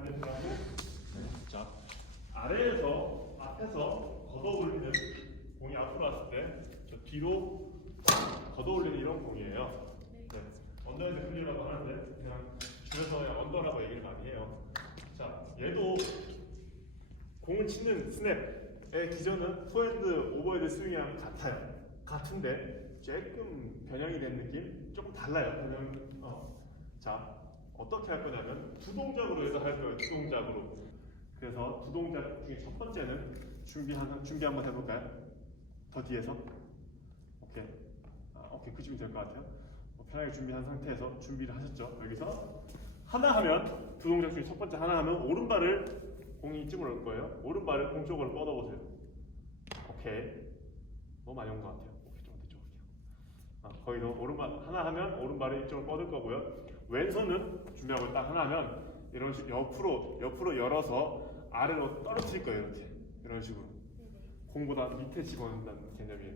반대편하고 자 아래에서 앞에서 걷어 올리는 공이 앞으로 왔을 때 저 뒤로 걷어 올리는 이런 공이에요. 네. 언더헤드 클리어라고 하는데 그냥 줄여서 그냥 언더라고 얘기를 많이 해요. 자 얘도 공을 치는 스냅의 기전은 포핸드 오버헤드 스윙이랑 같아요. 같은데 조금 변형이 된 느낌? 조금 달라요. 변형. 어. 자 어떻게 할 거냐면 두 동작으로 해서 할 거예요. 두 동작으로. 그래서 두 동작 중에 첫 번째는 준비 한 준비 한번 해볼까요? 더 뒤에서. 오케이. 아, 오케이 그쯤이 될 것 같아요. 어, 편하게 준비한 상태에서 준비를 하셨죠. 여기서 하나 하면 두 동작 중에 첫 번째 하나 하면 오른발을 공이 이쯤으로 올 거예요. 오른발을 공 쪽으로 뻗어보세요. 오케이. 너무 많이 온 것 같아요. 오케이 좀 뒤쪽 올게요. 아, 거기서 오른발 하나 하면 오른발을 이쪽으로 뻗을 거고요. 왼손은 준비하고 딱 하나 하면 이런 식으로 옆으로 옆으로 열어서 아래로 떨어뜨릴 거예요. 이렇게 이런 식으로 공보다 밑에 집어넣는다는 개념이에요.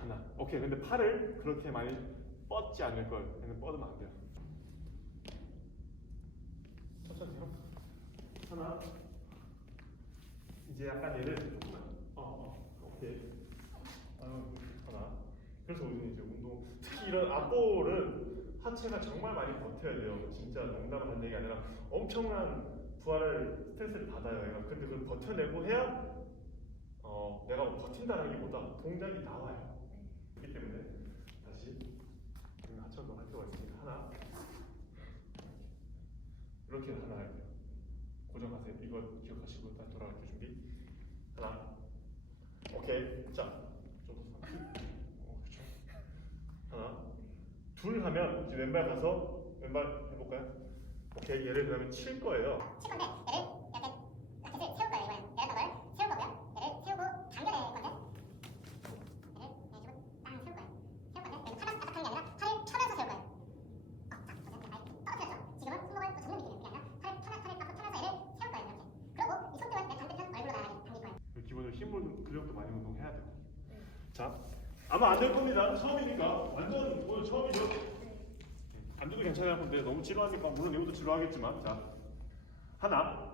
하나. 오케이. 근데 팔을 그렇게 많이 뻗지 않을 거예요. 얘는 뻗으면 안 돼요. 천천히요. 하나. 이제 약간 얘를 조금만. 어, 어. 오케이. 그래서 우리는 이제 운동, 특히 이런 앞볼은 하체가 정말 많이 버텨야 돼요. 진짜 농담을 하는 얘기 아니라 엄청난 부하를 스트레스를 받아요. 얘가. 근데 그걸 버텨내고 해야 어, 내가 버틴다는 게 보다 동작이 나와요. 그렇기 때문에 다시 하체 운동 할 필요가 있으니까 하나 이렇게 하나. 고정하세요. 이거 기억하시고 다시 돌아갈게요. 준비. 하나. 오케이. 자, 좀더 어, 그렇죠. 하나. 둘 이제 왼발 가서 왼발 해볼까요? 오케이. 얘를 그러면 칠 거예요. 칠 건데 얘를 이렇게 라켓을 세울 거예요 이번엔 내렸던 걸 세울 거고요 얘를 세우고 당겨낼 건데 얘를 식으로 땅 세울 거예요 세울 건데 얘는 팔을 하는 게 아니라 팔을 쳐면서 세울 거예요 어, 떨어뜨렸죠 지금은 손목을 또 잡는 아니라 팔을 펴면 팔을 앞으로 펴면서 얘를 세울 거예요 이렇게 그리고 이 손등은 내 반대편 얼굴로 나가게 당길 거예요 기본적으로 힘을 근력도 많이 운동해야 돼요. 자, 아마 안 될 겁니다. 처음이니까 완전 오늘 처음이죠. 안 돼도 괜찮아요. 근데 너무 지루하니까 물론 이것도 지루하겠지만 자 하나,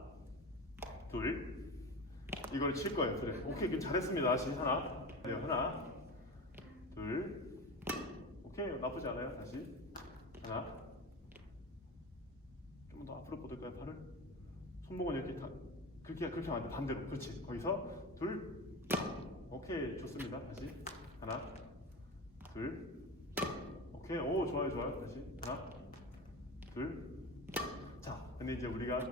둘, 이걸 칠 거예요. 그래. 오케이, 잘했습니다. 다시 하나, 네, 하나, 둘, 오케이 나쁘지 않아요. 다시 하나, 좀 더 앞으로 뻗을까요? 팔을 손목은 이렇게 다 그렇게 그렇게 하면. 반대로. 그렇지. 거기서 둘. 오케이. 좋습니다. 다시. 하나. 둘. 오케이. 오, 좋아요. 좋아요. 다시. 하나. 둘. 자, 근데 이제 우리가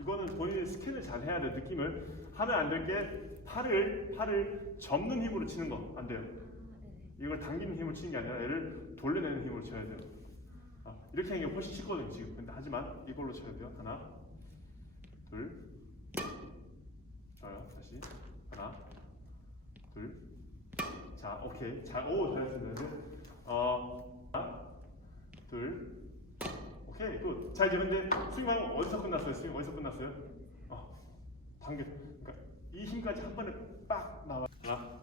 이거는 본인이 스캔을 잘 해야 돼. 느낌을 하면 안될게 팔을 팔을 접는 힘으로 치는 거 안 돼요. 이걸 당기는 힘으로 치는 게 아니라 얘를 돌려내는 힘으로 쳐야 돼요. 아, 이렇게 하는 게 훨씬 쉽거든요, 지금. 근데 하지만 이걸로 쳐야 돼요. 하나, 둘, 좋아요. 다시 하나, 둘, 자, 오케이. 자, 오, 잘했습니다. 이제 어, 하나, 둘, 오케이. 굿. 자, 이제 근데 스윙하는 거 어디서 끝났어요? 스윙 어디서 끝났어요? 어, 당겨. 그러니까 이 힘까지 한 번에 빡 나와. 하나,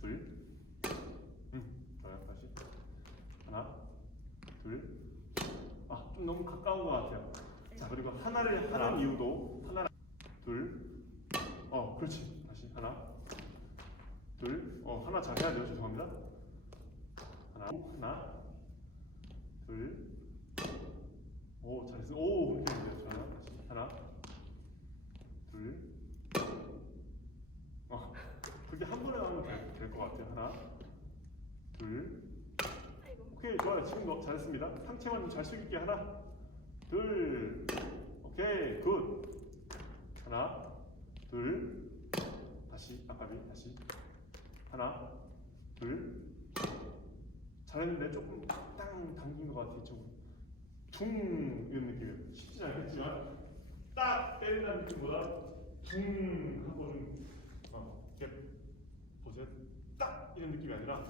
둘, 음, 좋아요. 다시 하나, 둘. 아, 좀 너무 가까운 것 같아요. 자, 그리고 하나를 하는 이유도 하나, 둘, 어, 그렇지. 다시 하나, 둘, 어, 하나 잘 해야 돼요. 죄송합니다. 하나, 하나, 둘, 오, 잘했어. 오, 이렇게. 다시 하나, 둘, 어, 그게 한 번에 하면 될것 같아요. 하나, 둘, 오케이, 좋아요. 지금 뭐 잘했습니다. 상체만 좀잘 숙일게. 하나, 둘, 오케이, 굿. 하나, 둘, 다시, 아까비, 다시. 하나, 둘. 잘했는데 조금 땅 당긴 것 같아요. 좀 둥, 이런 느낌이에요. 쉽지 않겠지만, 딱 때린다는 느낌보다 둥 하고 좀, 어, 이렇게 보세요. 딱 이런 느낌이 아니라,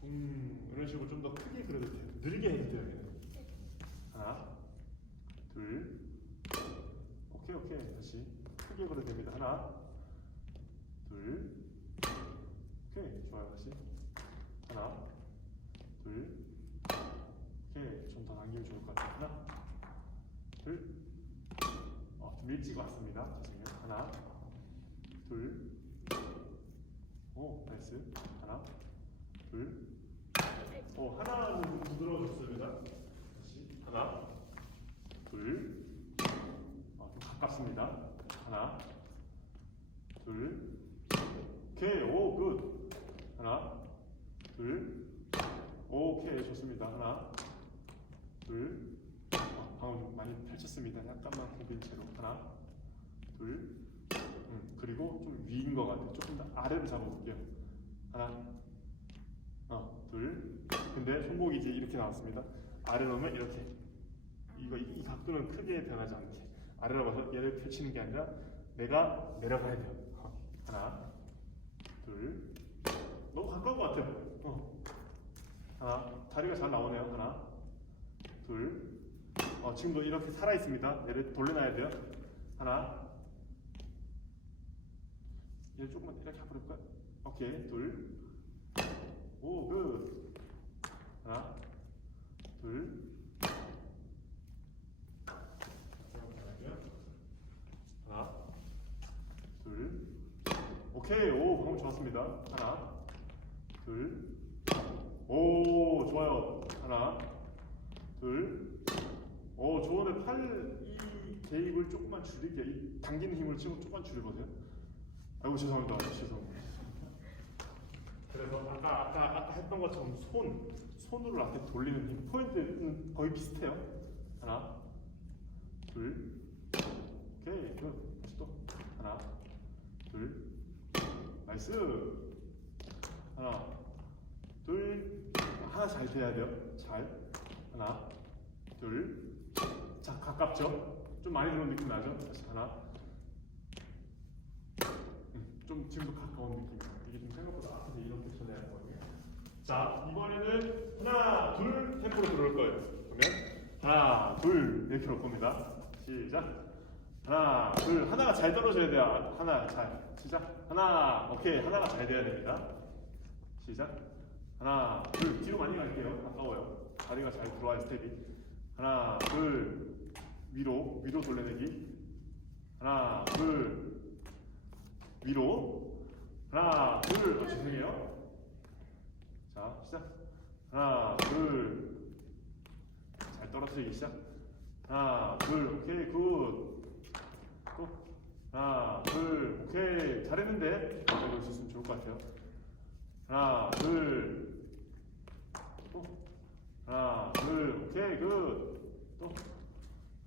둥, 이런 식으로 좀 더 크게 그려도 돼요. 느리게 해도 돼요. 하나, 둘, 오케이, 오케이. 다시 크게 그려도 됩니다. 하나, 둘, 오케이. 좋아요. 다시. 하나, 둘, 오케이. 좀더 당기면 좋을 것 같아요. 하나, 둘, 일찍 왔습니다. 죄송해요. 하나, 둘, 오, 나이스. 하나, 둘, 오, 하나는 좀 부드러워졌습니다. 다시 하나, 둘, 어, 좀 가깝습니다. 하나, 둘, 오케이, 오, 굿. 하나, 둘, 오케이, 좋습니다. 하나, 둘, 어, 방금 좀 많이 펼쳤습니다. 약간만 굽인 채로 하나, 둘, 음, 그리고 좀 위인 것 같아요. 조금 더 아래로 잡아볼게요. 하나, 어, 둘. 근데 손목이 이제 이렇게 나왔습니다. 아래로 오면 이렇게. 이거 이, 이 각도는 크게 변하지 않게 아래로 가서 얘를 펼치는 게 아니라 내가 내려가야 돼요. 어, 하나, 둘. 너무 가까운 것 같아요. 어. 하나, 다리가 잘 나오네요. 하나, 둘. 어, 지금도 이렇게 살아 있습니다. 얘를 돌려놔야 돼요. 하나. 얘를 조금만 이렇게 해볼까요? 오케이, 둘. 오, 굿. 하나, 둘. 하나, 둘. 오케이, 오, 방금 좋았습니다. 하나, 둘. 오, 좋아요. 하나, 둘. 오, 좋은데 팔이 개입을 조금만 줄일게요. 이 당기는 힘을 지금 조금만 줄여보세요. 아이고 죄송합니다. 죄송합니다. 그래서 아까 아까 아까 했던 것처럼 손 손으로 앞에 돌리는 힘 포인트는 거의 비슷해요. 하나, 둘, 오케이, 굿. 다시 또 하나, 둘, 나이스. 하나, 둘, 하나 잘 돼야 돼요. 잘. 하나, 둘. 자 가깝죠? 좀 많이 들어온 느낌 나죠? 다시 하나. 음, 좀 지금도 가까운 느낌. 이게 좀 생각보다 앞에서 이렇게 쳐내야 하거든요. 자 이번에는 하나, 둘 템포로 들어올 거예요. 그러면 하나, 둘 이렇게 올 겁니다. 시작. 하나, 둘 하나가 잘 떨어져야 돼요. 하나 잘. 시작. 하나, 오케이 하나가 잘 돼야 됩니다. 시작. 하나, 둘 뒤로 많이 갈게요. 아까워요. 다리가 잘 들어와요 스텝이. 하나, 둘 위로 위로 돌려내기. 하나, 둘 위로. 하나, 둘. 어, 죄송해요. 자, 시작. 하나, 둘. 잘 떨어뜨리기 시작. 하나, 둘. 오케이, 굿. 또. 하나, 둘. 오케이. 잘했는데. 더 이거 있었으면 좋을 것 같아요. 하나, 둘. 또. 하나, 둘. 오케이, 굿. 또.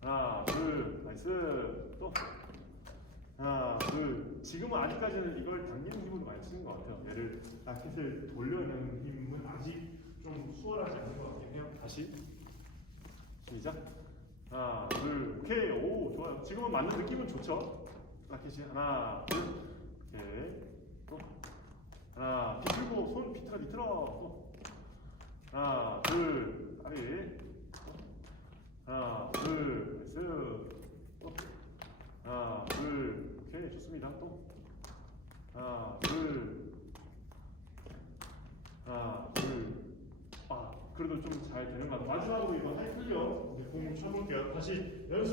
하나, 둘. 나이스. 또. 하나, 둘. 지금은 아직까지는 이걸 당기는 힘으로 많이 쓰는 것 같아요. 얘를 라켓을 돌려내는 힘은 아직 좀 수월하지 않은 것 같긴 해요. 다시. 시작. 하나, 둘, 오케이. 오, 좋아요. 지금은 맞는 느낌은 좋죠. 라켓이 하나, 둘. 오케이. 또. 하나, 비틀고 손 비틀어 비틀어. 또. 하나, 둘. 다리. 또. 하나, 둘. 나이스. 또. 하나, 둘. 오케이, 좋습니다. 또. 하나, 둘. 하나, 둘. 아, 그래도 좀 잘 되는 것 같아요. 마지막으로 이거 하이 클리어. 공 쳐볼게요. 다시 연습.